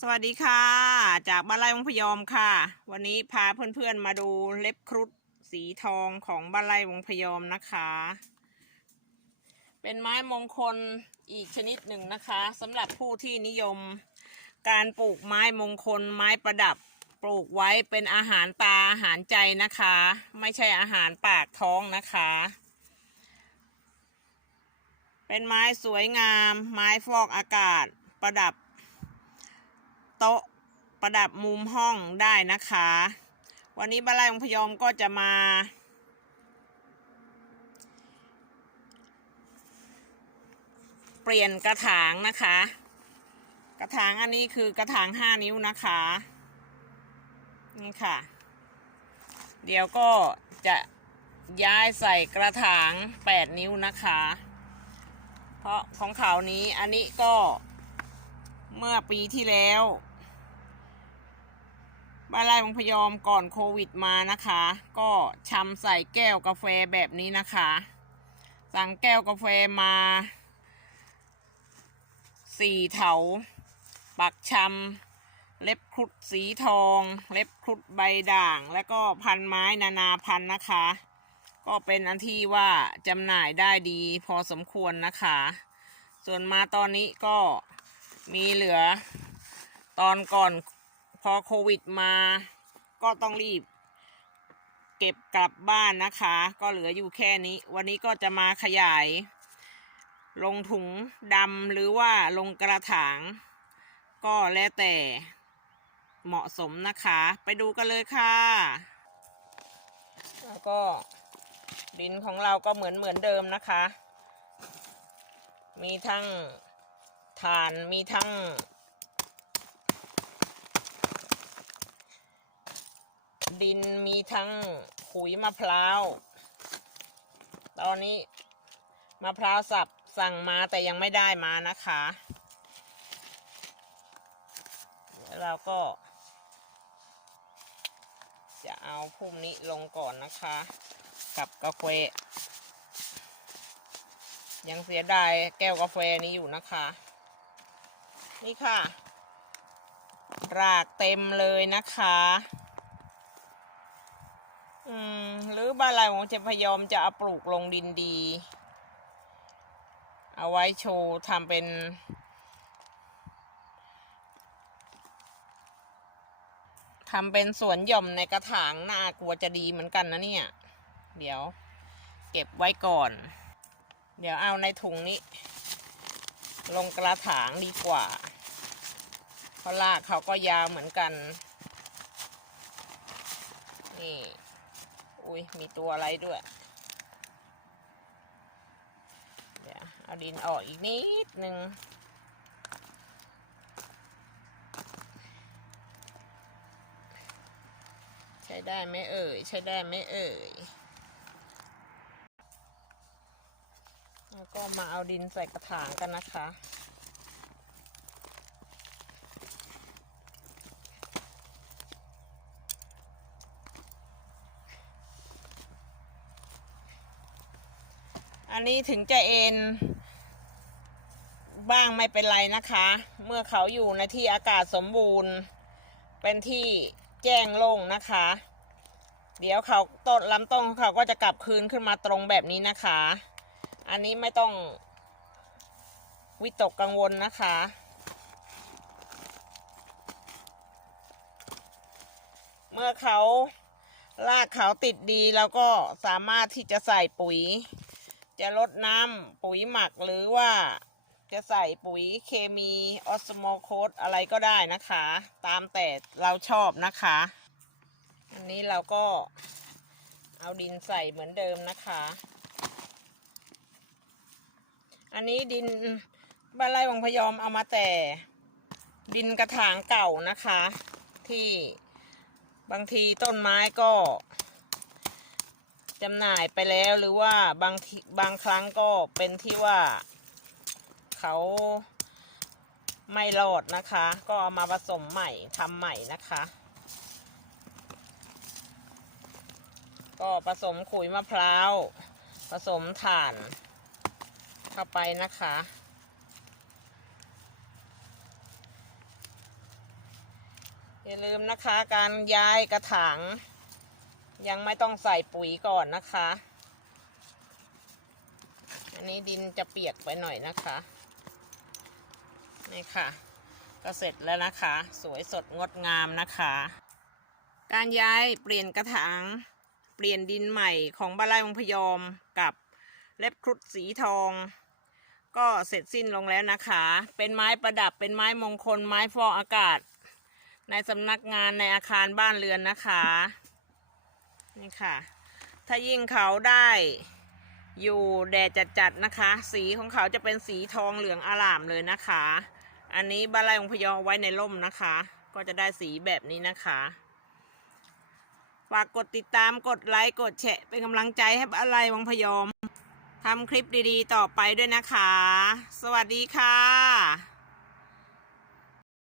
สวัสดีค่ะ จากบ้านไร่วงพยอมค่ะ วันนี้พาเพื่อนๆมาดูเล็บครุฑสีทองของบ้านไร่วงพยอมนะคะ เป็นไม้มงคลอีกชนิดหนึ่งนะคะสำหรับผู้ที่นิยม การปลูกไม้มงคล ไม้ประดับปลูกไว้เป็นอาหารตาอาหารใจนะคะ ไม่ใช่อาหารปากท้องนะคะ เป็นไม้สวยงาม ไม้ฟอกอากาศประดับ โต๊ะประดับมุมห้องได้นะคะ วันนี้บ้านไร่ของพยอมก็จะมา เปลี่ยนกระถางนะคะ กระถางอันนี้คือกระถางห้านิ้วนะคะนี่ค่ะ เดี๋ยวก็จะย้ายใส่กระถางแปดนิ้วนะคะ เพราะของเขานี้อันนี้ก็ เมื่อปีที่แล้วบ้านไร่บางพยอมก่อนโควิดมานะคะ ก็ชำใส่แก้วกาแฟแบบนี้นะคะ สั่งแก้วกาแฟมาสี่เถา ปักชำเล็บครุฑสีทอง เล็บครุฑใบด่าง และก็พันไม้นานาพันนะคะ ก็เป็นอันที่ว่าจำหน่ายได้ดีพอสมควรนะคะ ส่วนมาตอนนี้ก็ มีเหลือ ตอนก่อนพอโควิดมา ก็ต้องรีบ เก็บกลับบ้านนะคะ ก็เหลืออยู่แค่นี้ วันนี้ก็จะมาขยาย ลงถุงดำหรือว่าลงกระถาง ก็แล้วแต่เหมาะสมนะคะ ไปดูกันเลยค่ะ แล้วก็ดินของเราก็เหมือนเหมือนเดิมนะคะ มีทั้ง ถ่านมีทั้ง ดินมีทั้งขุยมะพร้าว ตอนนี้มะพร้าวสับสั่งมาแต่ยังไม่ได้มานะคะแล้วเราก็ จะเอาพุ่มนี้ลงก่อนนะคะ กับกาแฟยังเสียดายแก้วกาแฟนี้อยู่นะคะ นี่ค่ะ รากเต็มเลยนะคะ อืม หรือบ้านไรของจะพยอมจะเอาปลูกลงดินดี เอาไว้โชว์ทำเป็นทำเป็นสวนหย่อมในกระถางน่ากลัวจะดีเหมือนกันนะเนี่ย เดี๋ยว เก็บไว้ก่อน เดี๋ยวเอาในถุงนี้ ลงกระถางดีกว่า เพราะรากเขาก็ยาวเหมือนกัน นี่ อุ้ยมีตัวอะไรด้วย เดี๋ยวเอาดินออกอีกนิดนึงใช้ได้ไหมเอ่ย ใช้ได้ไหมเอ่ย แล้วก็มาเอาดินใส่กระถางกันนะคะ อันนี้ถึงจะเอ็นบ้างไม่เป็นไรนะคะ เมื่อเขาอยู่ในที่อากาศสมบูรณ์ เป็นที่แจ้งโล่งนะคะ เดี๋ยวเขาต้นลำต้นของเขาก็จะกลับคืนขึ้นมาตรงแบบนี้นะคะ อันนี้ไม่ต้องวิตกกังวลนะคะ เมื่อเขาลากเขาติดดีเราก็สามารถที่จะใส่ปุ๋ย จะลดน้ำปุ๋ยหมักหรือว่าจะใส่ปุ๋ยเคมีออสโมโคสอะไรก็ได้นะคะ ตามแต่เราชอบนะคะ อันนี้เราก็เอาดินใส่เหมือนเดิมนะคะ อันนี้ดินบ้านไร่วังพยอมเอามาแต่ดินกระถางเก่านะคะ ที่บางทีต้นไม้ก็จำหน่ายไปแล้วหรือว่าบางทีบางครั้งก็เป็นที่ว่าเขาไม่รอดนะคะ ก็เอามาผสมใหม่ทำใหม่นะคะ ก็ผสมขุยมะพร้าว ผสมถ่าน เข้าไปนะคะ อย่าลืมนะคะการย้ายกระถางยังไม่ต้องใส่ปุ๋ยก่อนนะคะ อันนี้ดินจะเปียกไปหน่อยนะคะ นี่ค่ะ ก็เสร็จแล้วนะคะ สวยสดงดงามนะคะ การย้ายเปลี่ยนกระถางเปลี่ยนดินใหม่ของบ้านไร่วงพยอมกับเล็บครุฑสีทอง ก็เสร็จสิ้นลงแล้วนะคะ เป็นไม้ประดับเป็นไม้มงคลไม้ฟอกอากาศ ในสำนักงานในอาคารบ้านเรือนนะคะนี่ค่ะ ถ้ายิ่งเขาได้อยู่แดดจัดๆนะคะ สีของเขาจะเป็นสีทองเหลืองอร่ามเลยนะคะ อันนี้บ้านไร่องพยอมไว้ในร่มนะคะ ก็จะได้สีแบบนี้นะคะฝากกดติดตามกดไลค์กดแชร์เป็นกำลังใจให้บ้านไร่วังพยอม ทำคลิปดีๆ ต่อไปด้วยนะคะ สวัสดีค่ะ